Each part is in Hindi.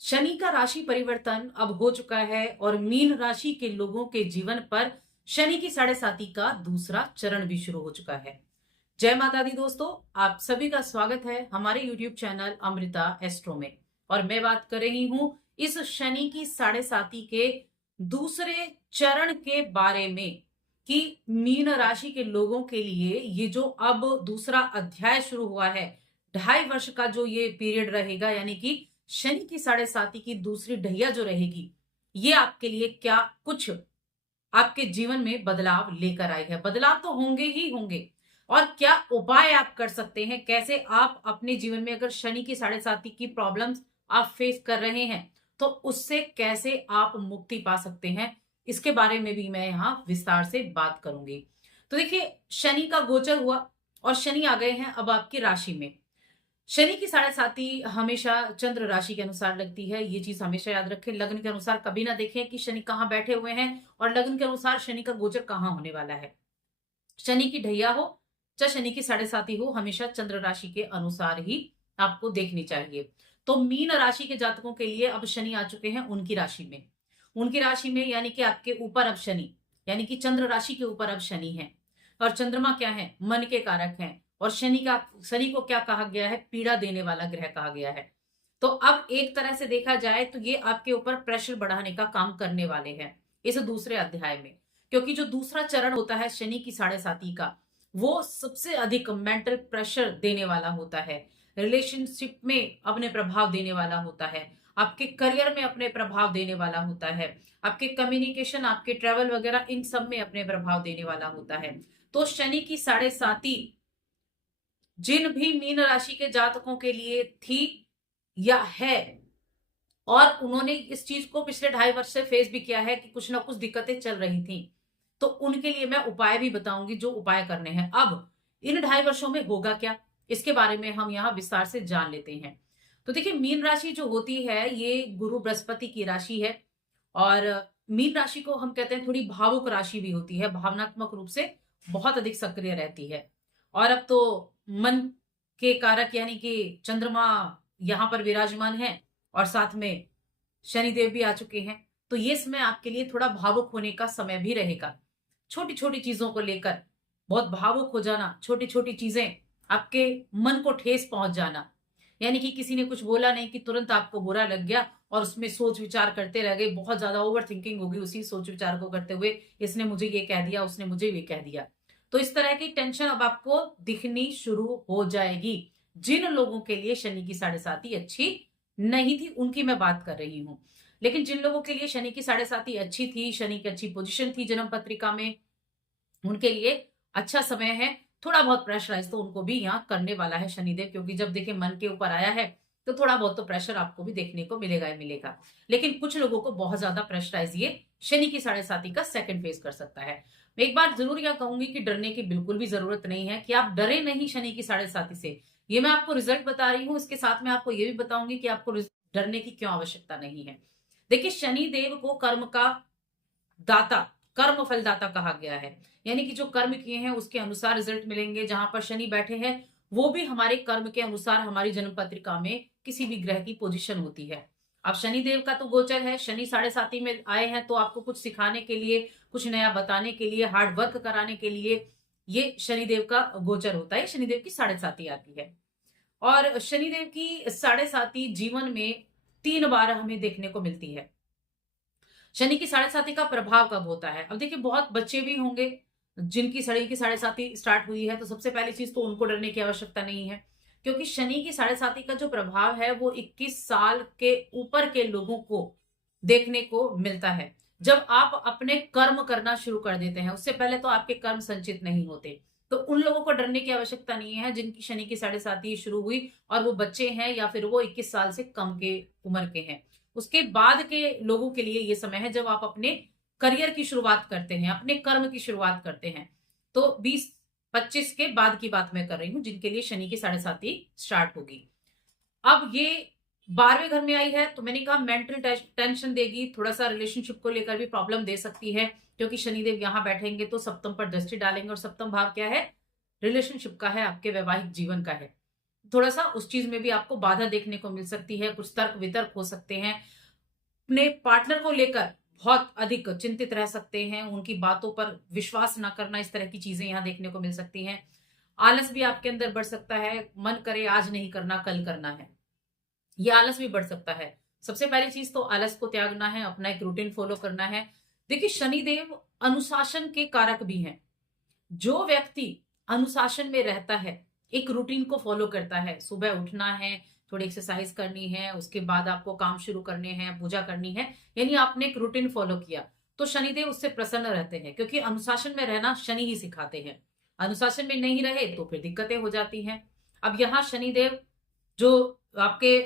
शनि का राशि परिवर्तन अब हो चुका है और मीन राशि के लोगों के जीवन पर शनि की साढ़े साती का दूसरा चरण भी शुरू हो चुका है। जय माता दी दोस्तों, आप सभी का स्वागत है हमारे YouTube चैनल अमृता एस्ट्रो में। और मैं बात कर रही हूं इस शनि की साढ़े साती के दूसरे चरण के बारे में कि मीन राशि के लोगों के लिए ये जो अब दूसरा अध्याय शुरू हुआ है, 2.5 वर्ष का जो ये पीरियड रहेगा, यानी कि शनि की साढ़े साती की दूसरी ढैया जो रहेगी, ये आपके लिए क्या कुछ आपके जीवन में बदलाव लेकर आई है। बदलाव तो होंगे ही होंगे, और क्या उपाय आप कर सकते हैं, कैसे आप अपने जीवन में अगर शनि की साढ़े साती की प्रॉब्लम्स आप फेस कर रहे हैं तो उससे कैसे आप मुक्ति पा सकते हैं, इसके बारे में भी मैं यहाँ विस्तार से बात करूंगी। तो देखिए, शनि का गोचर हुआ और शनि आ गए हैं अब आपकी राशि में। शनि की साढ़े साती हमेशा चंद्र राशि के अनुसार लगती है, ये चीज हमेशा याद रखें। लग्न के अनुसार कभी ना देखें कि शनि कहाँ बैठे हुए हैं और लग्न के अनुसार शनि का गोचर कहाँ होने वाला है। शनि की ढैया हो चाहे शनि की साढ़े साती हो, हमेशा चंद्र राशि के अनुसार ही आपको देखनी चाहिए। तो मीन राशि के जातकों के लिए अब शनि आ चुके हैं उनकी राशि में यानी कि आपके ऊपर अब शनि, यानी कि चंद्र राशि के ऊपर अब शनि है। और चंद्रमा क्या है? मन के कारक हैं। और शनि को क्या कहा गया है? पीड़ा देने वाला ग्रह कहा गया है। तो अब एक तरह से देखा जाए तो ये आपके ऊपर प्रेशर बढ़ाने का काम करने वाले हैं इस दूसरे अध्याय में, क्योंकि जो दूसरा चरण होता है शनि की साढ़े साती का, वो सबसे अधिक मेंटल प्रेशर देने वाला होता है, रिलेशनशिप में अपने प्रभाव देने वाला होता है, आपके करियर में अपने प्रभाव देने वाला होता है, आपके कम्युनिकेशन, आपके ट्रेवल वगैरह, इन सब में अपने प्रभाव देने वाला होता है। तो शनि की साढ़े साती जिन भी मीन राशि के जातकों के लिए थी या है, और उन्होंने इस चीज को पिछले 2.5 वर्ष से फेस भी किया है कि कुछ ना कुछ दिक्कतें चल रही थी, तो उनके लिए मैं उपाय भी बताऊंगी जो उपाय करने हैं। अब इन 2.5 वर्षों में होगा क्या, इसके बारे में हम यहाँ विस्तार से जान लेते हैं। तो देखिए, मीन राशि जो होती है ये गुरु बृहस्पति की राशि है। और मीन राशि को हम कहते हैं थोड़ी भावुक राशि भी होती है, भावनात्मक रूप से बहुत अधिक सक्रिय रहती है। और अब तो मन के कारक यानी कि चंद्रमा यहाँ पर विराजमान है और साथ में शनिदेव भी आ चुके हैं। तो ये समय आपके लिए थोड़ा भावुक होने का समय भी रहेगा। छोटी छोटी चीजों को लेकर बहुत भावुक हो जाना, छोटी छोटी चीजें आपके मन को ठेस पहुंच जाना, यानी कि किसी ने कुछ बोला नहीं कि तुरंत आपको बुरा लग गया और उसमें सोच विचार करते रह गए, बहुत ज्यादा ओवर थिंकिंग होगी उसी सोच विचार को करते हुए, इसने मुझे ये कह दिया, उसने मुझे ये कह दिया। तो इस तरह की टेंशन अब आपको दिखनी शुरू हो जाएगी। जिन लोगों के लिए शनि की साढ़े साती अच्छी नहीं थी उनकी मैं बात कर रही हूं, लेकिन जिन लोगों के लिए शनि की साढ़े साती अच्छी थी, शनि की अच्छी पोजीशन थी जन्म पत्रिका में, उनके लिए अच्छा समय है। थोड़ा बहुत प्रेशराइज तो उनको भी यहाँ करने वाला है शनिदेव, क्योंकि जब देखिए मन के ऊपर आया है तो थोड़ा बहुत तो प्रेशर आपको भी देखने को मिलेगा ही मिलेगा। लेकिन कुछ लोगों को बहुत ज्यादा प्रेशराइज ये शनि की साढ़े साती का सेकंड फेज कर सकता है। मैं एक बात जरूर यह कहूंगी कि डरने की बिल्कुल भी जरूरत नहीं है, कि आप डरे नहीं शनि की साढ़े साती से। ये मैं आपको रिजल्ट बता रही हूँ, इसके साथ में आपको ये भी बताऊंगी कि आपको डरने की क्यों आवश्यकता नहीं है। देखिए, शनि देव को कर्म का दाता, कर्म फलदाता कहा गया है, यानी कि जो कर्म किए हैं उसके अनुसार रिजल्ट मिलेंगे। जहां पर शनि बैठे हैं वो भी हमारे कर्म के अनुसार हमारी जन्म पत्रिका में किसी भी ग्रह की पोजीशन होती है। अब शनि देव का तो गोचर है, शनि साढ़े साती में आए हैं तो आपको कुछ सिखाने के लिए, कुछ नया बताने के लिए, हार्ड वर्क कराने के लिए ये शनिदेव का गोचर होता है, शनिदेव की साढ़े साती आती है। और शनिदेव की साढ़े साती जीवन में 3 बार हमें देखने को मिलती है। शनि की साढ़े साती का प्रभाव कब होता है? अब देखिए, बहुत बच्चे भी होंगे जिनकी शनि की साढ़े साती स्टार्ट हुई है, तो सबसे पहली चीज तो उनको डरने की आवश्यकता नहीं है, क्योंकि शनि की साढ़े साती का जो प्रभाव है वो 21 साल के ऊपर के लोगों को देखने को मिलता है। जब आप अपने कर्म करना शुरू कर देते हैं, उससे पहले तो आपके कर्म संचित नहीं होते, तो उन लोगों को डरने की आवश्यकता नहीं है जिनकी शनि की साढ़े साती शुरू हुई और वो बच्चे हैं या फिर वो 21 साल से कम के उम्र के हैं। उसके बाद के लोगों के लिए ये समय है जब आप अपने करियर की शुरुआत करते हैं, अपने कर्म की शुरुआत करते हैं। तो 20-25 के बाद की बात मैं कर रही हूं, जिनके लिए शनि की साढ़े साती स्टार्ट होगी। अब ये 12वें घर में आई है तो मैंने कहा मेंटल टेंशन देगी, थोड़ा सा रिलेशनशिप को लेकर भी प्रॉब्लम दे सकती है, क्योंकि शनिदेव यहां बैठेंगे तो सप्तम पर दृष्टि डालेंगे, और सप्तम भाव क्या है? रिलेशनशिप का है, आपके वैवाहिक जीवन का है। थोड़ा सा उस चीज में भी आपको बाधा देखने को मिल सकती है, कुछ तर्क वितर्क हो सकते हैं, अपने पार्टनर को लेकर बहुत अधिक चिंतित रह सकते हैं, उनकी बातों पर विश्वास ना करना, इस तरह की चीजें यहां देखने को मिल सकती हैं। आलस भी आपके अंदर बढ़ सकता है, मन करे आज नहीं करना कल करना है, ये आलस भी बढ़ सकता है। सबसे पहली चीज तो आलस को त्यागना है, अपना एक रूटीन फॉलो करना है। देखिए शनिदेव अनुशासन के कारक भी हैं। जो व्यक्ति अनुशासन में रहता है, एक रूटीन को फॉलो करता है, सुबह उठना है, थोड़ी एक्सरसाइज करनी है, उसके बाद आपको काम शुरू करने हैं, पूजा करनी है, यानी आपने एक रूटीन फॉलो किया, तो शनिदेव उससे प्रसन्न रहते हैं, क्योंकि अनुशासन में रहना शनि ही सिखाते हैं। अनुशासन में नहीं रहे तो फिर दिक्कतें हो जाती हैं। अब यहाँ शनिदेव जो आपके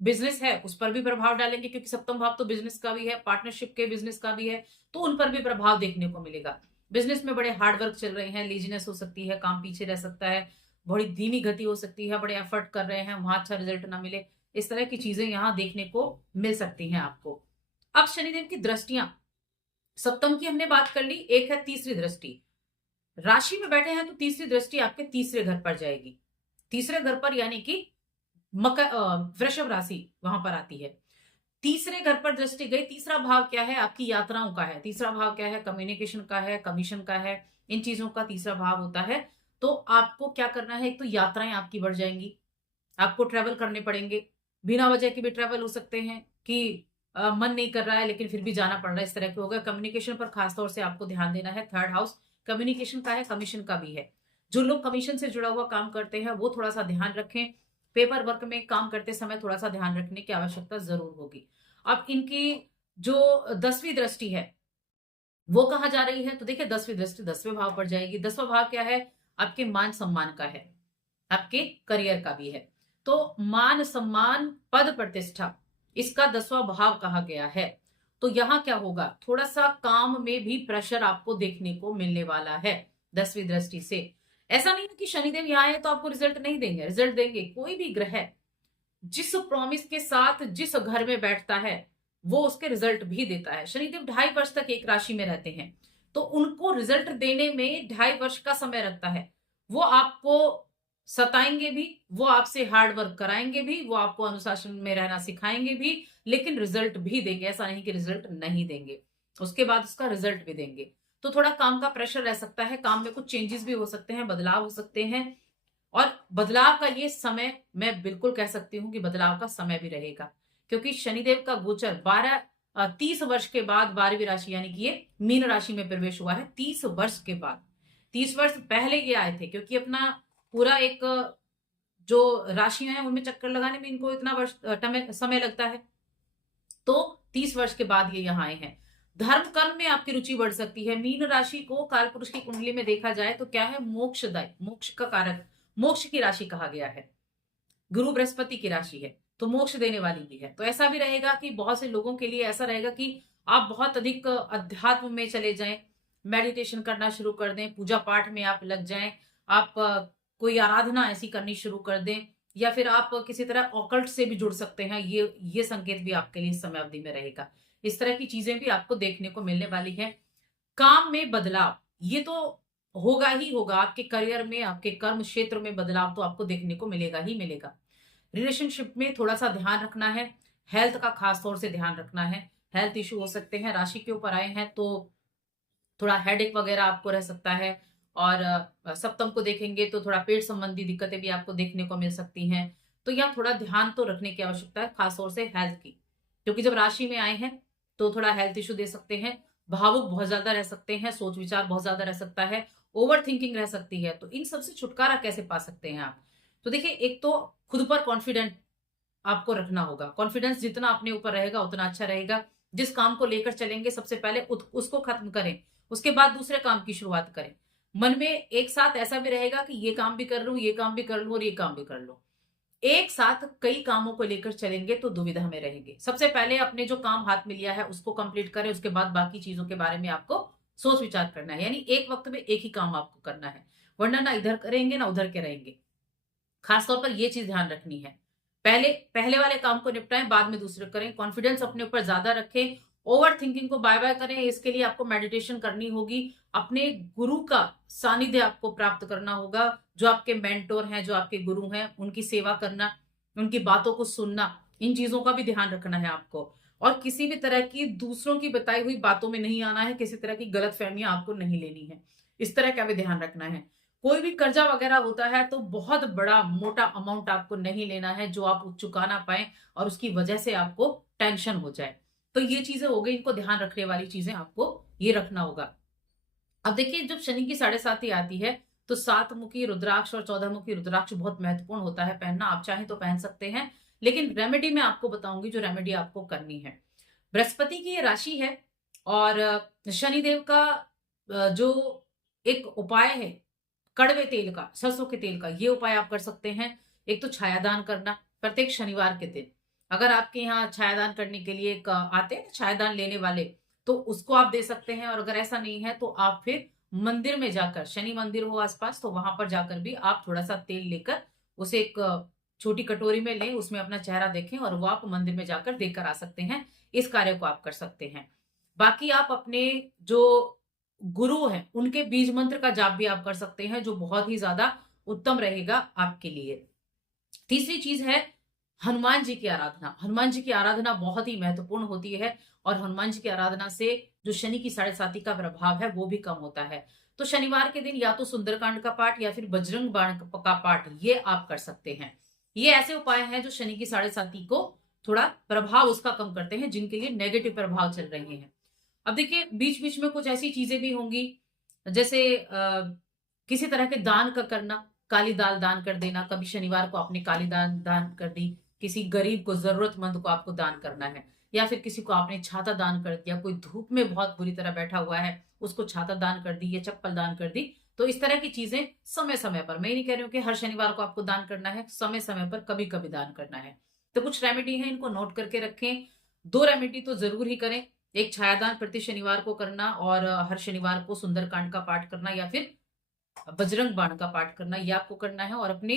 बिजनेस है उस पर भी प्रभाव डालेंगे, क्योंकि सप्तम भाव तो बिजनेस का भी है, पार्टनरशिप के बिजनेस का भी है, तो उन पर भी प्रभाव देखने को मिलेगा। बिजनेस में बड़े हार्डवर्क चल रहे हैं, लेजीनेस हो सकती है, काम पीछे रह सकता है, बड़ी धीमी गति हो सकती है, बड़े एफर्ट कर रहे हैं, वहां अच्छा रिजल्ट ना मिले, इस तरह की चीजें यहाँ देखने को मिल सकती हैं आपको। अब शनिदेव की दृष्टियां, सप्तम की हमने बात कर ली, एक है तीसरी दृष्टि। राशि में बैठे हैं तो तीसरी दृष्टि आपके तीसरे घर पर जाएगी। तीसरे घर पर यानी कि मकर वृषभ राशि वहां पर आती है। तीसरे घर पर दृष्टि गई। तीसरा भाव क्या है? आपकी यात्राओं का है। तीसरा भाव क्या है? कम्युनिकेशन का है, कमीशन का है, इन चीजों का तीसरा भाव होता है। तो आपको क्या करना है? एक तो यात्राएं आपकी बढ़ जाएंगी, आपको ट्रेवल करने पड़ेंगे, बिना वजह के भी ट्रेवल हो सकते हैं कि मन नहीं कर रहा है लेकिन फिर भी जाना पड़ रहा है, इस तरह के होगा। कम्युनिकेशन पर खासतौर से आपको ध्यान देना है। थर्ड हाउस कम्युनिकेशन का है, कमीशन का भी है। जो लोग कमीशन से जुड़ा हुआ काम करते हैं वो थोड़ा सा ध्यान रखें। पेपर वर्क में काम करते समय थोड़ा सा ध्यान रखने की आवश्यकता जरूर होगी। अब इनकी जो 10वीं दृष्टि है वो कहाँ जा रही है? तो देखिए 10वीं दृष्टि 10वें भाव पर जाएगी। 10वां भाव क्या है? आपके मान सम्मान का है, आपके करियर का भी है। तो मान सम्मान पद प्रतिष्ठा इसका 10वां भाव कहा गया है। तो यहां क्या होगा? थोड़ा सा काम में भी प्रेशर आपको देखने को मिलने वाला है 10वीं दृष्टि से। ऐसा नहीं है कि शनिदेव यहाँ है तो आपको रिजल्ट नहीं देंगे, रिजल्ट देंगे। कोई भी ग्रह जिस प्रॉमिस के साथ जिस घर में बैठता है वो उसके रिजल्ट भी देता है। शनिदेव 2.5 वर्ष तक एक राशि में रहते हैं, तो उनको रिजल्ट देने में 2.5 वर्ष का समय लगता है। वो आपको सताएंगे भी, वो आपसे हार्ड वर्क कराएंगे भी, वो आपको अनुशासन में रहना सिखाएंगे भी, लेकिन रिजल्ट भी देंगे। ऐसा नहीं कि रिजल्ट नहीं देंगे, उसके बाद उसका रिजल्ट भी देंगे। तो थोड़ा काम का प्रेशर रह सकता है, काम में कुछ चेंजेस भी हो सकते हैं, बदलाव हो सकते हैं। और बदलाव का ये समय मैं बिल्कुल कह सकती हूँ कि बदलाव का समय भी रहेगा, क्योंकि शनिदेव का गोचर 30 वर्ष के बाद 12वीं राशि यानी कि ये मीन राशि में प्रवेश हुआ है। 30 वर्ष के बाद, 30 वर्ष पहले ये आए थे, क्योंकि अपना पूरा एक जो राशियां हैं उनमें चक्कर लगाने में इनको इतना समय लगता है। तो 30 वर्ष के बाद ये यहाँ आए हैं। धर्म कर्म में आपकी रुचि बढ़ सकती है। मीन राशि को काल पुरुष की कुंडली में देखा जाए तो क्या है? मोक्षदायक, मोक्ष का कारक, मोक्ष की राशि कहा गया है। गुरु बृहस्पति की राशि है तो मोक्ष देने वाली भी है। तो ऐसा भी रहेगा कि बहुत से लोगों के लिए ऐसा रहेगा कि आप बहुत अधिक अध्यात्म में चले जाएं, मेडिटेशन करना शुरू कर दें, पूजा पाठ में आप लग जाएं, आप कोई आराधना ऐसी करनी शुरू कर दें, या फिर आप किसी तरह ऑकल्ट से भी जुड़ सकते हैं। ये संकेत भी आपके लिए इस समय अवधि में रहेगा। इस तरह की चीजें भी आपको देखने को मिलने वाली है। काम में बदलाव ये तो होगा ही होगा, आपके करियर में, आपके कर्म क्षेत्र में बदलाव तो आपको देखने को मिलेगा ही मिलेगा। रिलेशनशिप में थोड़ा सा ध्यान रखना है, हेल्थ का खास तौर से ध्यान रखना है। हेल्थ इश्यू हो सकते हैं, राशि के ऊपर आए हैं तो थोड़ा हेडेक वगैरह आपको रह सकता है। और सप्तम को देखेंगे तो थोड़ा पेट संबंधी दिक्कतें भी आपको देखने को मिल सकती हैं। तो यहाँ थोड़ा ध्यान तो रखने की आवश्यकता है, खासतौर से हेल्थ की, क्योंकि जब राशि में आए हैं तो थोड़ा हेल्थ इश्यू दे सकते हैं। भावुक बहुत ज्यादा रह सकते हैं, सोच विचार बहुत ज्यादा रह सकता है, ओवर थिंकिंग रह सकती है। तो इन सबसे छुटकारा कैसे पा सकते हैं आप? तो देखिए, एक तो खुद पर कॉन्फिडेंट आपको रखना होगा। कॉन्फिडेंस जितना अपने ऊपर रहेगा उतना अच्छा रहेगा। जिस काम को लेकर चलेंगे सबसे पहले उसको खत्म करें, उसके बाद दूसरे काम की शुरुआत करें। मन में एक साथ ऐसा भी रहेगा कि ये काम भी कर लूं, ये काम भी कर लूं और ये काम भी कर लूं। एक साथ कई कामों को लेकर चलेंगे तो दुविधा में रहेंगे। सबसे पहले अपने जो काम हाथ में लिया है उसको कंप्लीट करें, उसके बाद बाकी चीजों के बारे में आपको सोच विचार करना है। यानी एक वक्त में एक ही काम आपको करना है, वरना ना इधर करेंगे ना उधर के रहेंगे। खासतौर पर यह चीज ध्यान रखनी है, पहले वाले काम को निपटाएं, बाद में दूसरे करें। कॉन्फिडेंस अपने ऊपर ज्यादा रखें ओवर थिंकिंग को बाय बाय करें। इसके लिए आपको मेडिटेशन करनी होगी, अपने गुरु का सानिध्य आपको प्राप्त करना होगा। जो आपके मेंटोर हैं, जो आपके गुरु हैं, उनकी सेवा करना, उनकी बातों को सुनना, इन चीजों का भी ध्यान रखना है आपको। और किसी भी तरह की दूसरों की बताई हुई बातों में नहीं आना है, किसी तरह की गलत फहमियां आपको नहीं लेनी है, इस तरह का भी ध्यान रखना है। कोई भी कर्जा वगैरह होता है तो बहुत बड़ा मोटा अमाउंट आपको नहीं लेना है जो आप चुका ना पाए और उसकी वजह से आपको टेंशन हो जाए। तो ये चीजें हो गई, इनको ध्यान रखने वाली चीजें आपको ये रखना होगा। अब देखिए, जब शनि की 7.5 आती है तो 7 मुखी रुद्राक्ष और 14 मुखी रुद्राक्ष बहुत महत्वपूर्ण होता है पहनना। आप चाहें तो पहन सकते हैं, लेकिन रेमेडी मैं आपको बताऊंगी जो रेमेडी आपको करनी है। बृहस्पति की ये राशि है और शनिदेव का जो एक उपाय है कड़वे तेल का, सरसों के तेल का, ये उपाय आप कर सकते हैं। एक तो छायादान करना प्रत्येक शनिवार के दिन। अगर आपके यहाँ छायादान करने के लिए आते हैं छायादान लेने वाले, तो उसको आप दे सकते हैं। और अगर ऐसा नहीं है तो आप फिर मंदिर में जाकर, शनि मंदिर हो आसपास तो वहां पर जाकर भी आप थोड़ा सा तेल लेकर उसे एक छोटी कटोरी में लें, उसमें अपना चेहरा देखें और वो आप मंदिर में जाकर देकर आ सकते हैं। इस कार्य को आप कर सकते हैं। बाकी आप अपने जो गुरु हैं उनके बीज मंत्र का जाप भी आप कर सकते हैं, जो बहुत ही ज्यादा उत्तम रहेगा आपके लिए। तीसरी चीज है हनुमान जी की आराधना। हनुमान जी की आराधना बहुत ही महत्वपूर्ण होती है और हनुमान जी की आराधना से जो शनि की 7.5 का प्रभाव है वो भी कम होता है। तो शनिवार के दिन या तो सुंदरकांड का पाठ या फिर बजरंग बाण का पाठ ये आप कर सकते हैं। ये ऐसे उपाय हैं जो शनि की 7.5 को थोड़ा प्रभाव उसका कम करते हैं, जिनके लिए नेगेटिव प्रभाव चल रहे हैं। अब देखिए, बीच बीच में कुछ ऐसी चीजें भी होंगी जैसे किसी तरह के दान का करना, काली दाल दान कर देना। कभी शनिवार को आपने काली दान दान कर दी, किसी गरीब को, जरूरतमंद को आपको दान करना है। या फिर किसी को आपने छाता दान कर दिया, कोई धूप में बहुत बुरी तरह बैठा हुआ है उसको छाता दान कर दी या चप्पल दान कर दी। तो इस तरह की चीजें समय समय पर, मैं नहीं कह रही हूँ कि हर शनिवार को आपको दान करना है, समय समय पर कभी कभी दान करना है। तो कुछ रेमेडी है, इनको नोट करके रखें। 2 रेमेडी तो जरूर ही करें। एक छायादान प्रति शनिवार को करना और हर शनिवार को सुंदरकांड का पाठ करना या फिर बजरंग बाण का पाठ करना, ये आपको करना है। और अपने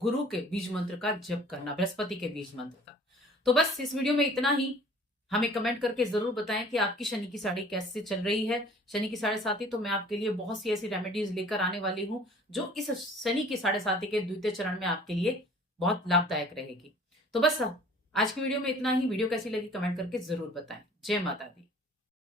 गुरु के बीज मंत्र का जप करना, बृहस्पति के बीज मंत्र का। तो बस इस वीडियो में इतना ही। हमें कमेंट करके जरूर बताएं कि आपकी शनि की साड़ी कैसे चल रही है। शनि की 7.5 तो मैं आपके लिए बहुत सी ऐसी रेमेडीज लेकर आने वाली हूं जो इस शनि की 7.5 के द्वितीय चरण में आपके लिए बहुत लाभदायक रहेगी। तो बस आज की वीडियो में इतना ही। वीडियो कैसी लगी कमेंट करके जरूर बताएं। जय माता दी।